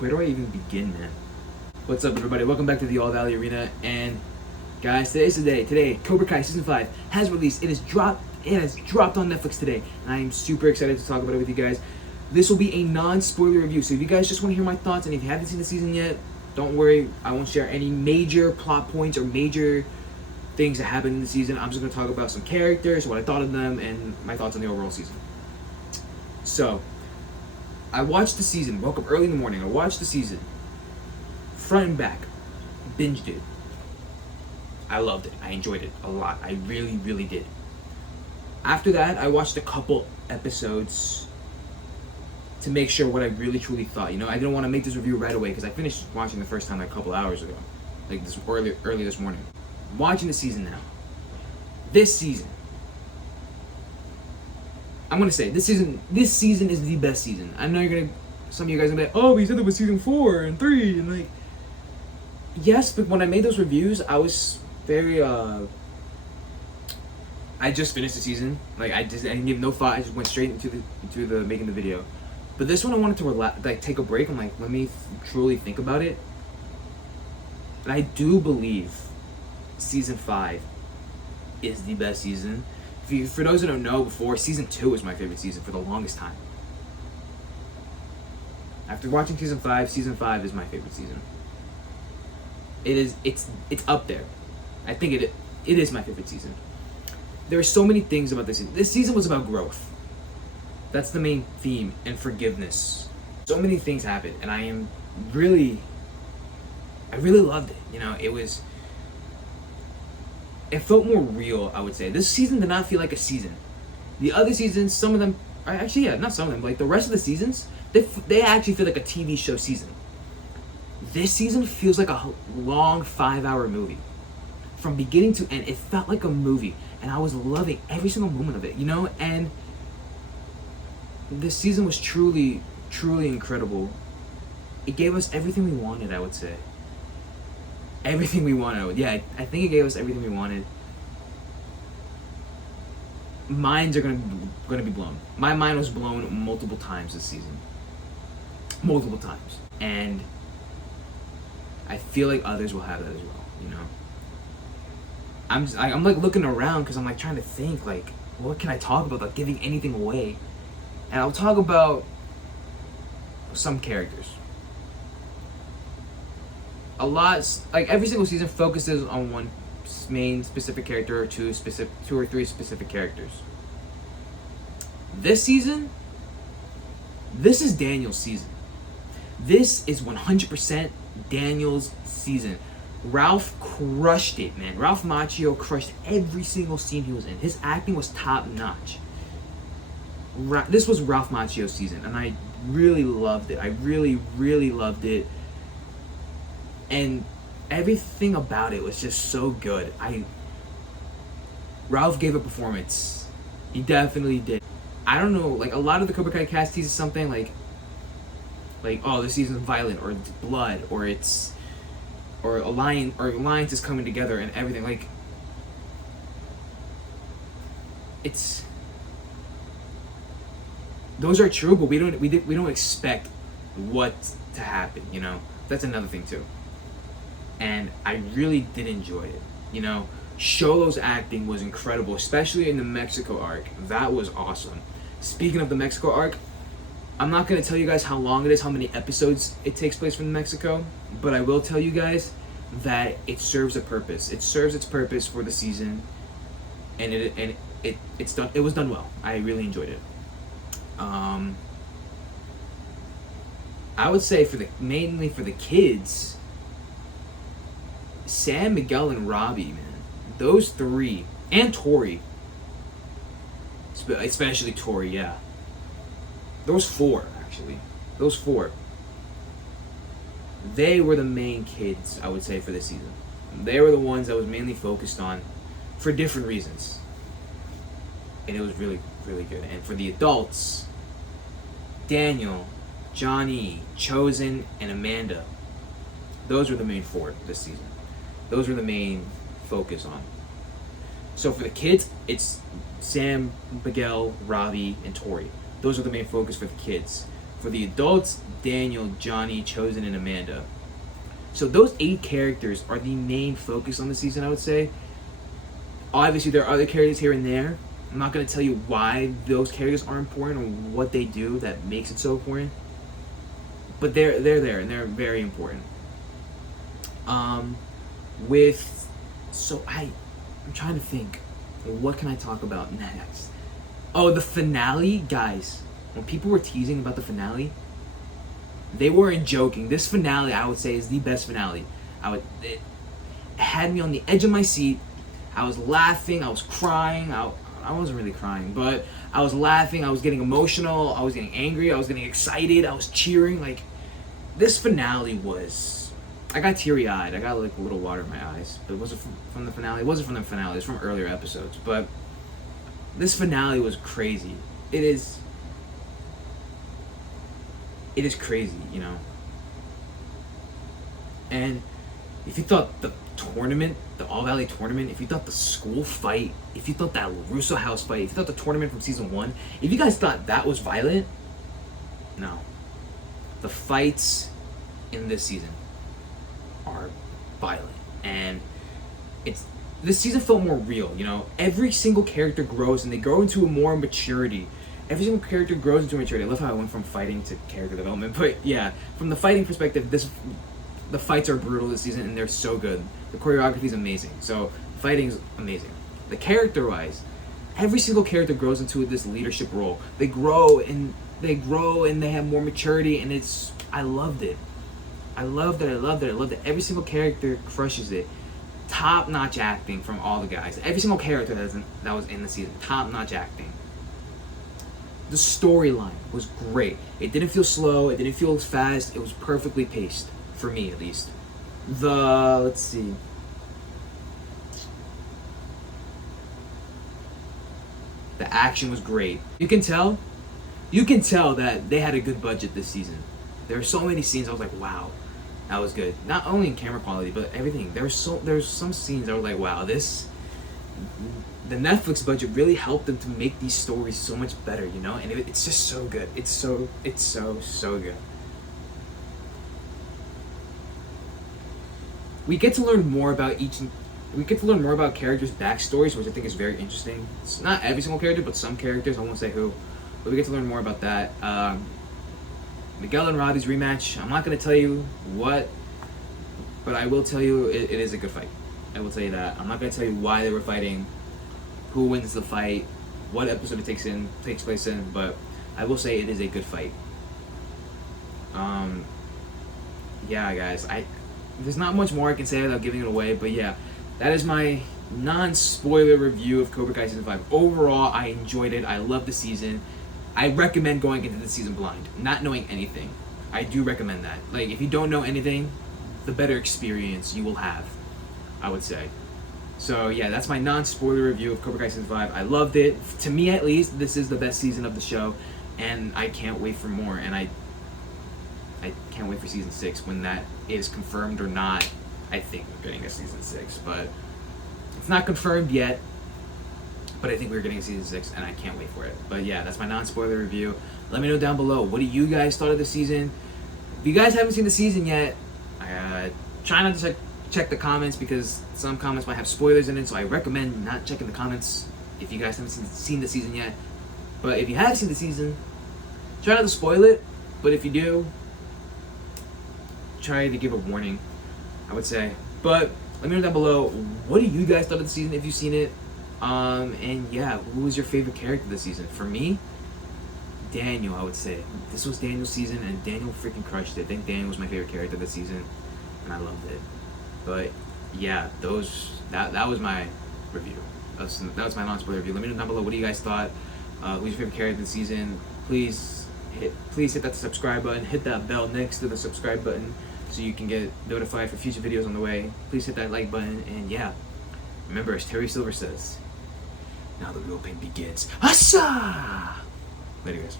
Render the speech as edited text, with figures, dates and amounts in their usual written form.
Where do I even begin, man? What's up, everybody? Welcome back to the All Valley Arena. And guys, today's the day. Today, Cobra Kai Season 5 has released. It has dropped on Netflix today. And I am super excited to talk about it with you guys. This will be a non-spoiler review. So if you guys just want to hear my thoughts, and if you haven't seen the season yet, don't worry. I won't share any major plot points or major things that happened in the season. I'm just going to talk about some characters, what I thought of them, and my thoughts on the overall season. So, I watched the season. Woke up early in the morning. I watched the season. Front and back. Binged it. I loved it. I enjoyed it a lot. I really, really did. After that, I watched a couple episodes to make sure what I really, truly thought. You know, I didn't want to make this review right away because I finished watching the first time like a couple hours ago. Like this early this morning. I'm watching the season now. This season. I'm gonna say this season is the best season. I know some of you guys are gonna be like, oh, we said it was season 4 and 3 and like, yes, but when I made those reviews, I was very I just finished the season. Like I didn't give no thought. I just went straight into the making the video. But this one I wanted to like take a break and like let me truly think about it. And I do believe season 5 is the best season. For those that don't know, before, season 2 was my favorite season for the longest time. After watching season 5 is my favorite season. It's up there. I think it is my favorite season. There are so many things about this season. This season was about growth. That's the main theme, and forgiveness. So many things happened, and I really loved it. You know, it felt more real, I would say. This season did not feel like a season. The other seasons, some of them, actually, yeah, not some of them, like the rest of the seasons, they actually feel like a TV show season. This season feels like a long 5-hour movie. From beginning to end, it felt like a movie. And I was loving every single moment of it, you know? And this season was truly, truly incredible. It gave us everything we wanted, I would say. Everything we wanted. Yeah, I think it gave us everything we wanted. Minds are gonna be blown. My mind was blown multiple times this season. Multiple times. And I feel like others will have that as well, you know? I'm like looking around because I'm like trying to think like, what can I talk about without giving anything away? And I'll talk about some characters. A lot, like every single season focuses on one main specific character or two or three specific characters. This season, this is Daniel's season. This is 100% Daniel's season. Ralph crushed it, man. Ralph Macchio crushed every single scene he was in. His acting was top notch. This was Ralph Macchio's season, and I really loved it. I really, really loved it. And everything about it was just so good. Ralph gave a performance. He definitely did. I don't know, like a lot of the Cobra Kai cast teases something like oh, this season's violent or it's blood or alliance is coming together and everything. Like those are true, but we don't expect what to happen, you know? That's another thing too. And I really did enjoy it. You know, Sholo's acting was incredible, especially in the Mexico arc. That was awesome. Speaking of the Mexico arc, I'm not going to tell you guys how long it is, how many episodes it takes place from Mexico, but I will tell you guys that it serves a purpose. It serves its purpose for the season, and it was done well. I really enjoyed it. I would say mainly for the kids, Sam, Miguel, and Robbie, man. Those three. And Tori. Especially Tori, yeah. Those four, actually. Those four. They were the main kids, I would say, for this season. They were the ones I was mainly focused on for different reasons. And it was really, really good. And for the adults, Daniel, Johnny, Chosen, and Amanda. Those were the main four this season. Those were the main focus on. So for the kids, it's Sam, Miguel, Robbie, and Tori. Those are the main focus for the kids. For the adults, Daniel, Johnny, Chosen, and Amanda. So those 8 characters are the main focus on the season, I would say. Obviously, there are other characters here and there. I'm not going to tell you why those characters are important or what they do that makes it so important. But they're there, and they're very important. I'm trying to think, what can I talk about next? Oh, the finale, guys. When people were teasing about the finale, they weren't joking. This finale, I would say, is the best finale. It had me on the edge of my seat. I was laughing. I was crying. I wasn't really crying, but I was laughing. I was getting emotional. I was getting angry. I was getting excited. I was cheering. Like, this finale was... I got teary-eyed. I got, like, a little water in my eyes. But it wasn't from the finale. It wasn't from the finale. It was from earlier episodes. But this finale was crazy. It is crazy, you know. And if you thought the tournament, the All Valley tournament, if you thought the school fight, if you thought that Russo house fight, if you thought the tournament from season 1, if you guys thought that was violent, no. The fights in this season are violent. And this season felt more real, you know. Every single character grows and they grow into a more maturity. Every single character grows into maturity. I love how I went from fighting to character development. But yeah, from the fighting perspective, the fights are brutal this season and they're so good. The choreography is amazing. So fighting's amazing. The character-wise, every single character grows into this leadership role. They grow and they have more maturity, and I loved it. I loved it. Every single character crushes it. Top-notch acting from all the guys. Every single character that was in the season. Top-notch acting. The storyline was great. It didn't feel slow. It didn't feel fast. It was perfectly paced. For me, at least. Let's see. The action was great. You can tell that they had a good budget this season. There were so many scenes I was like, wow, that was good. Not only in camera quality, but everything. There's some scenes I was like, wow, the Netflix budget really helped them to make these stories so much better, you know? And it's just so good. It's so good. We get to learn more about characters' backstories, which I think is very interesting. It's not every single character, but some characters. I won't say who, but we get to learn more about that. Miguel and Robbie's rematch. I'm not going to tell you what, but I will tell you it is a good fight. I will tell you that. I'm not going to tell you why they were fighting, who wins the fight, what episode it takes place in, but I will say it is a good fight. Yeah, guys, there's not much more I can say without giving it away, but yeah, that is my non-spoiler review of Cobra Kai Season 5. Overall, I enjoyed it. I love the season. I recommend going into the season blind, not knowing anything. I do recommend that. Like, if you don't know anything, the better experience you will have, I would say. So yeah, that's my non-spoiler review of Cobra Kai Season 5. I loved it. To me, at least, this is the best season of the show, and I can't wait for more, and I can't wait for Season 6 when that is confirmed or not. I think we're getting a Season 6, but it's not confirmed yet. But I think we're getting a Season 6, and I can't wait for it. But yeah, that's my non-spoiler review. Let me know down below, what do you guys thought of the season? If you guys haven't seen the season yet, try not to check the comments, because some comments might have spoilers in it, so I recommend not checking the comments if you guys haven't seen the season yet. But if you have seen the season, try not to spoil it. But if you do, try to give a warning, I would say. But let me know down below, what do you guys thought of the season if you've seen it? And yeah, who was your favorite character this season? For me, Daniel, I would say. This was Daniel's season, and Daniel freaking crushed it. I think Daniel was my favorite character this season, and I loved it. But yeah, that was my review. That was my non-spoiler review. Let me know down below, what do you guys thought? Who's your favorite character this season? Please hit that subscribe button. Hit that bell next to the subscribe button so you can get notified for future videos on the way. Please hit that like button, and yeah, remember, as Terry Silver says, now the real pain begins. Asa! Later, guys.